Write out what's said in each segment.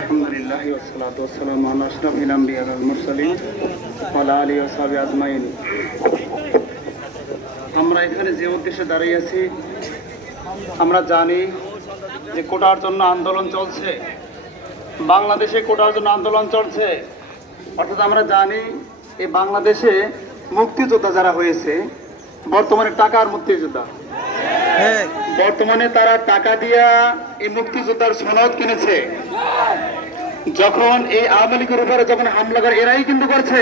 আলহামদুলিল্লাহ ওয়াসসালাতু ওয়াসসালামু আলা আশরাফিল আমবিয়া ওয়াল মুরসালিন ওয়া আলা আলিহি ওয়া সাহবিহি আজমাইন। আমরা এখানে যে উদ্দেশ্যে দাঁড়িয়ে আছি, আমরা জানি যে কোটার জন্য আন্দোলন চলছে, বাংলাদেশে কোটার জন্য আন্দোলন চলছে। অর্থাৎ আমরা জানি এই বাংলাদেশে মুক্তিযোদ্ধা যারা হয়েছে বর্তমানে টাকার মুক্তিযোদ্ধা, বর্তমানে তারা টাকা দিয়া এই মুক্তিযোদ্ধার সনদ কিনেছে। যখন এই আওয়ামী লীগের উপরে যখন হামলা করে এরাই কিন্তু করছে,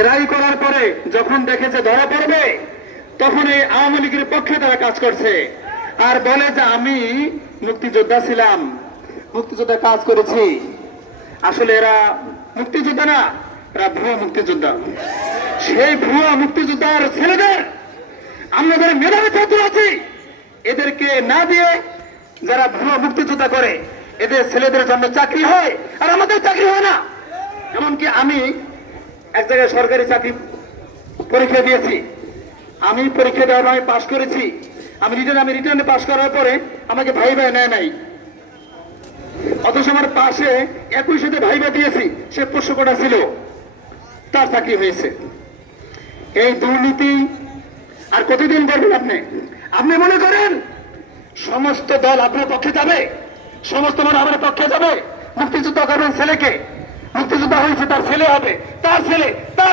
এরাই করার পরে যখন দেখেছে ধরা পড়বে তখন এই আওয়ামী লীগের পক্ষে তারা কাজ করছে আর বলে যে আমি মুক্তিযোদ্ধা ছিলাম, মুক্তিযোদ্ধা কাজ করেছি। আসলে এরা মুক্তিযোদ্ধা না, এরা ভুয়া মুক্তিযোদ্ধা। সেই ভুয়া মুক্তিযোদ্ধার ছেলেদের আমরা যারা মেধাবী ছাত্র আছি এদেরকে না দিয়ে যারা ভুয়া মুক্তিযোদ্ধা করে এদের ছেলেদের জন্য চাকরি হয় আর আমাদের চাকরি হয় না। এমনকি আমি এক জায়গায় সরকারি চাকরি পরীক্ষা দিয়েছি, আমি পরীক্ষা দেওয়ার আমি পাশ করেছি, আমি রিটার্নে পাশ করার পরে আমাকে ভাইবা নেয় নাই, অথচ আমার পাশে একই সাথে ভাইবা দিয়েছি, সে পোষ্যকটা ছিল, তার চাকরি হয়েছে। এই দুর্নীতি আর কতদিন করবেন আপনি? আপনি মনে করেন সমস্ত দল আপনার পক্ষে যাবে, সমস্ত মানুষ আপনার পক্ষে যাবে? মুক্তিযুদ্ধ করবেন ছেলেকে, মুক্তিযোদ্ধা হয়েছে তার ছেলে হবে, তার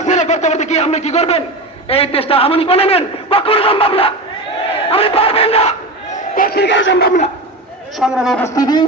ছেলে করতে করতে কি আপনি কি করবেন? এই দেশটা আমনি বানাবেন? কখনো সম্ভব না, আপনি পারবেন না, সম্ভব না। সংগ্রামী উপস্থিতি,